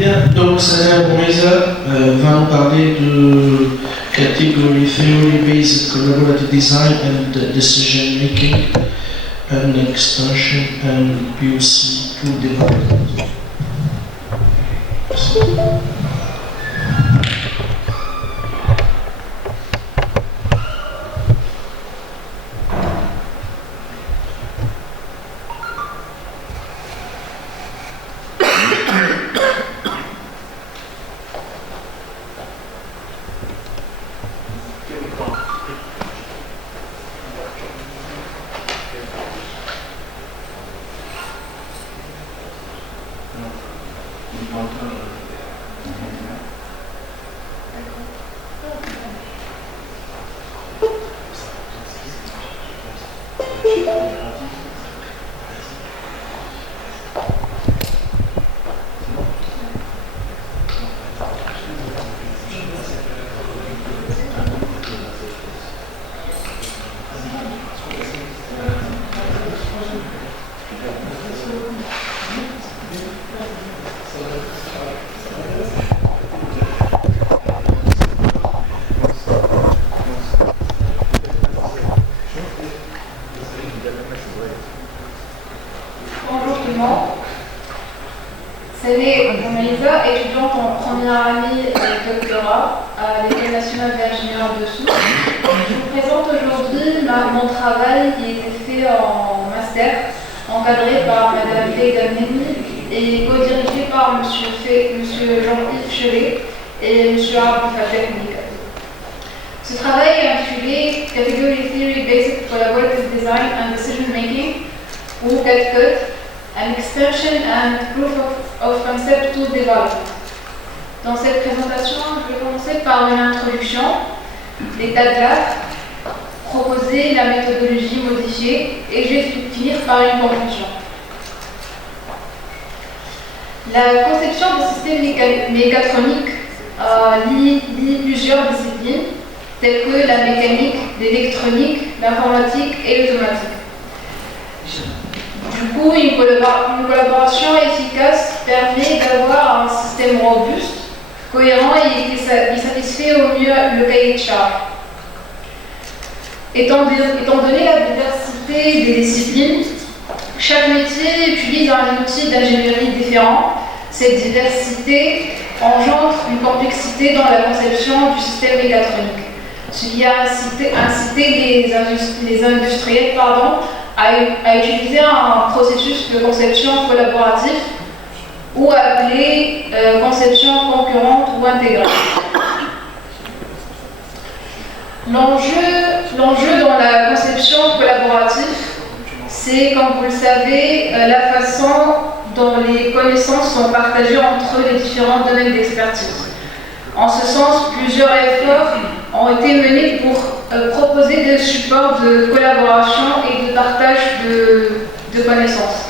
Bien, donc Sana Boneza va nous parler de Category Theory Based Collaborative Design and Decision Making and Extension and POC to Development. Sané Boneza, étudiante en première année de doctorat à l'École nationale d'ingénieurs de Sousse. Je vous présente aujourd'hui mon travail qui a été fait en master, encadré par Madame Leïda Mehni et co-dirigé par Monsieur Jean-Yves Chelet et Monsieur Abdel Fattah Nika. Ce travail est intitulé Category Theory Based Collaborative Design and Decision Making, ou CATCOD, an extension and proof of concept to development. Dans cette présentation, je vais commencer par une introduction, l'état de l'art, proposer la méthodologie modifiée et je vais finir par une conclusion. La conception du système mécatronique lie plusieurs disciplines telles que la mécanique, l'électronique, l'informatique et l'automatique. Du coup, une collaboration efficace permet d'avoir un système robuste, cohérent et qui satisfait au mieux le cahier de charge. Étant donné la diversité des disciplines, chaque métier utilise un outil d'ingénierie différent. Cette diversité engendre une complexité dans la conception du système mécatronique, ce qui a incité les industriels à utiliser un processus de conception collaboratif ou appelé conception concurrente ou intégrale. L'enjeu dans la conception collaborative, c'est, comme vous le savez, la façon dont les connaissances sont partagées entre les différents domaines d'expertise. En ce sens, plusieurs efforts ont été menés pour proposer des supports de collaboration et de partage de connaissances,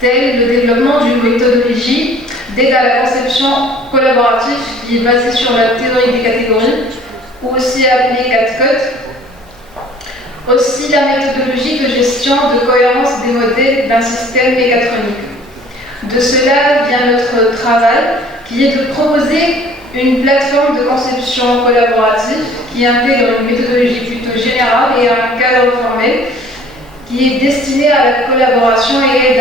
tels le développement d'une méthodologie d'aide à la conception collaborative qui est basée sur la théorie des catégories, ou aussi appelée CATCOD. Aussi la méthodologie de gestion de cohérence des modèles d'un système mécatronique. De cela vient notre travail, qui est de proposer une plateforme de conception collaborative qui intègre une méthodologie plutôt générale et un cadre formel qui est destiné à la collaboration et aide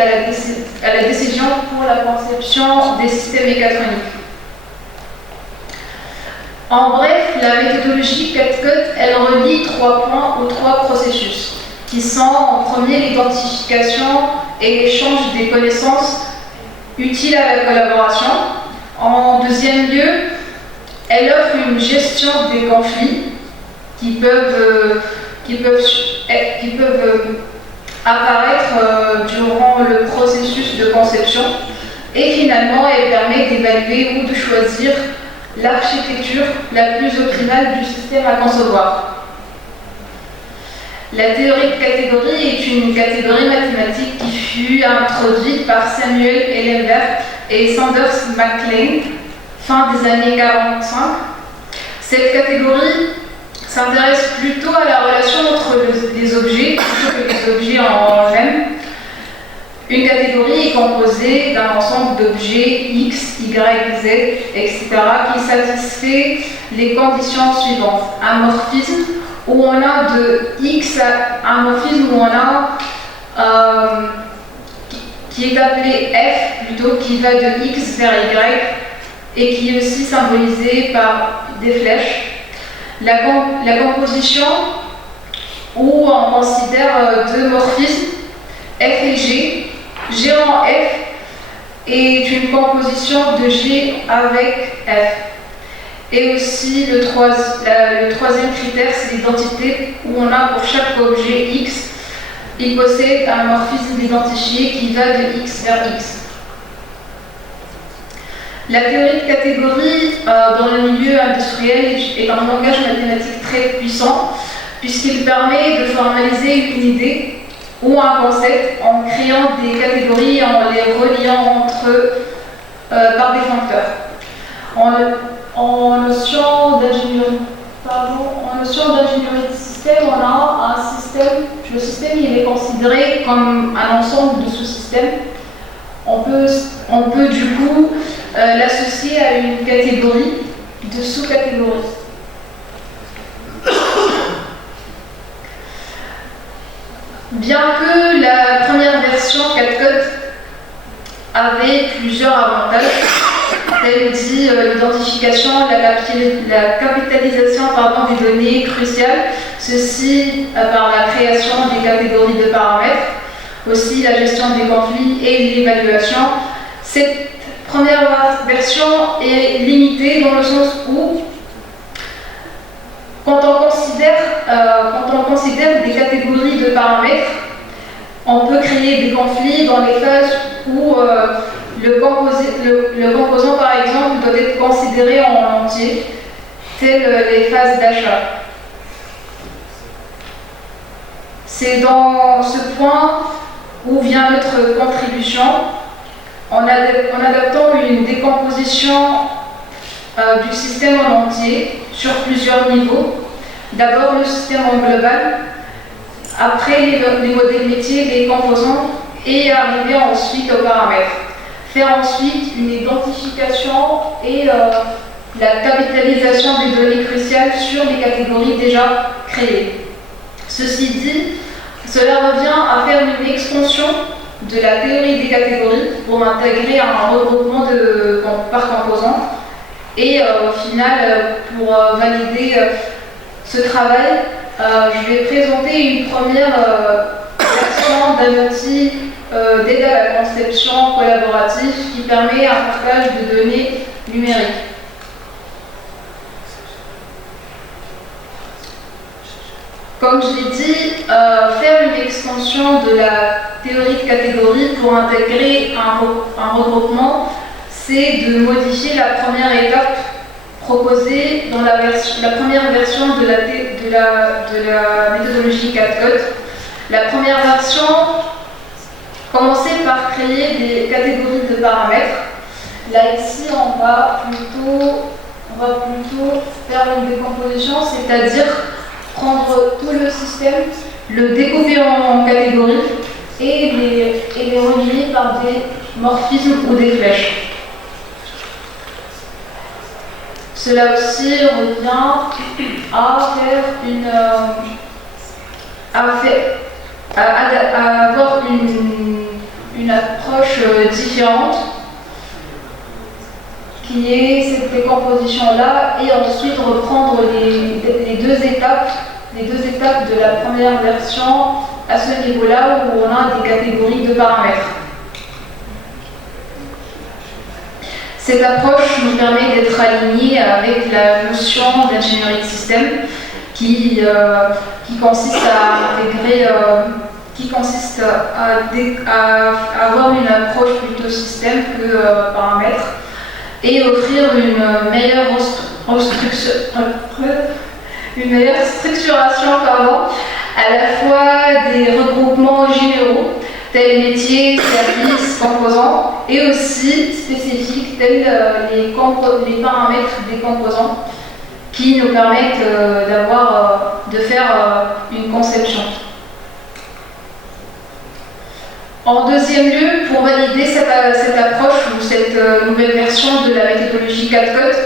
à la décision pour la conception des systèmes mécatroniques. En bref, la méthodologie CATCOD, elle relie 3 points ou 3 processus, qui sont en premier l'identification et l'échange des connaissances utiles à la collaboration. En deuxième lieu, elle offre une gestion des conflits qui peuvent apparaître durant le processus de conception. Et finalement, elle permet d'évaluer ou de choisir l'architecture la plus optimale du système à concevoir. La théorie de catégorie est une catégorie mathématique qui fut introduite par Samuel Ellenberg et Sanders MacLean fin des années 45. Cette catégorie s'intéresse plutôt à la relation entre les objets plutôt que les objets en eux-mêmes. Une catégorie est composée d'un ensemble d'objets X, Y, Z, etc. qui satisfait les conditions suivantes. Un morphisme où on a de X, un morphisme où on a qui est appelé F plutôt, qui va de X vers Y et qui est aussi symbolisé par des flèches. La composition où on considère deux morphismes, F et G. G en F est une composition de G avec F. Et aussi le troisième critère, c'est l'identité, où on a pour chaque objet X, il possède un morphisme identifié qui va de X vers X. La théorie de catégorie dans le milieu industriel est un langage mathématique très puissant, puisqu'il permet de formaliser une idée ou un concept en créant des catégories, en les reliant entre eux par des foncteurs. En notion d'ingénierie de système, on a un système. Le système il est considéré comme un ensemble de sous-systèmes. On peut du coup l'associer à une catégorie de sous-catégories. Bien que la première version CADCODE avait plusieurs avantages, tels dit l'identification, la capitalisation des données cruciales, ceci par la création des catégories de paramètres, aussi la gestion des conflits et l'évaluation. Cette première version est limitée dans le sens où quand on considère des catégories de paramètres, on peut créer des conflits dans les phases où le composant, par exemple, doit être considéré en entier, telles les phases d'achat. C'est dans ce point où vient notre contribution, en adaptant une décomposition du système en entier sur plusieurs niveaux. D'abord le système en global, après les modèles métiers, les composants, et arriver ensuite aux paramètres. Faire ensuite une identification et la capitalisation des données cruciales sur les catégories déjà créées. Ceci dit, cela revient à faire une extension de la théorie des catégories pour intégrer un regroupement par composants. Et au final, pour valider ce travail, je vais présenter une première version d'un outil d'aide à la conception collaborative qui permet un partage de données numériques. Comme je l'ai dit, faire une extension de la théorie de catégorie pour intégrer un regroupement, c'est de modifier la première étape proposée dans la première version de la méthodologie CADCODE. La première version commençait par créer des catégories de paramètres. Là, ici, on va plutôt faire une décomposition, c'est-à-dire prendre tout le système, le découper en catégories et les relier par des morphismes ou des flèches. Cela aussi revient à avoir une approche différente qui est cette décomposition-là et ensuite reprendre les deux étapes de la première version à ce niveau-là où on a des catégories de paramètres. Cette approche nous permet d'être alignés avec la notion d'ingénierie de système qui consiste à avoir une approche plutôt système que paramètre et offrir une meilleure structuration à la fois des regroupements généraux tels métiers, services, composants, et aussi spécifiques tels les paramètres des composants qui nous permettent de faire une conception. En deuxième lieu, pour valider cette approche ou cette nouvelle version de la méthodologie CADCOT,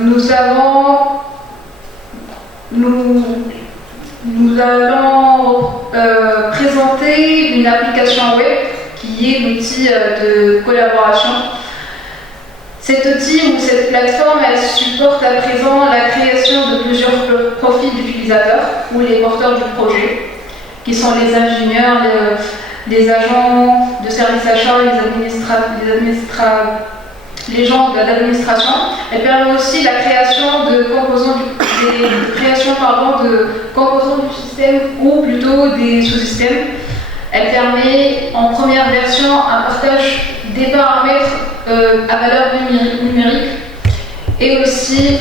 nous allons présenter une application web qui est l'outil de collaboration. Cet outil ou cette plateforme, elle supporte à présent la création de plusieurs profils d'utilisateurs ou les porteurs du projet, qui sont les ingénieurs, les agents de service achat, les gens de l'administration. Elle permet aussi la création de composants composants du système ou plutôt des sous-systèmes. Elle permet en première version un partage des paramètres à valeur numérique et aussi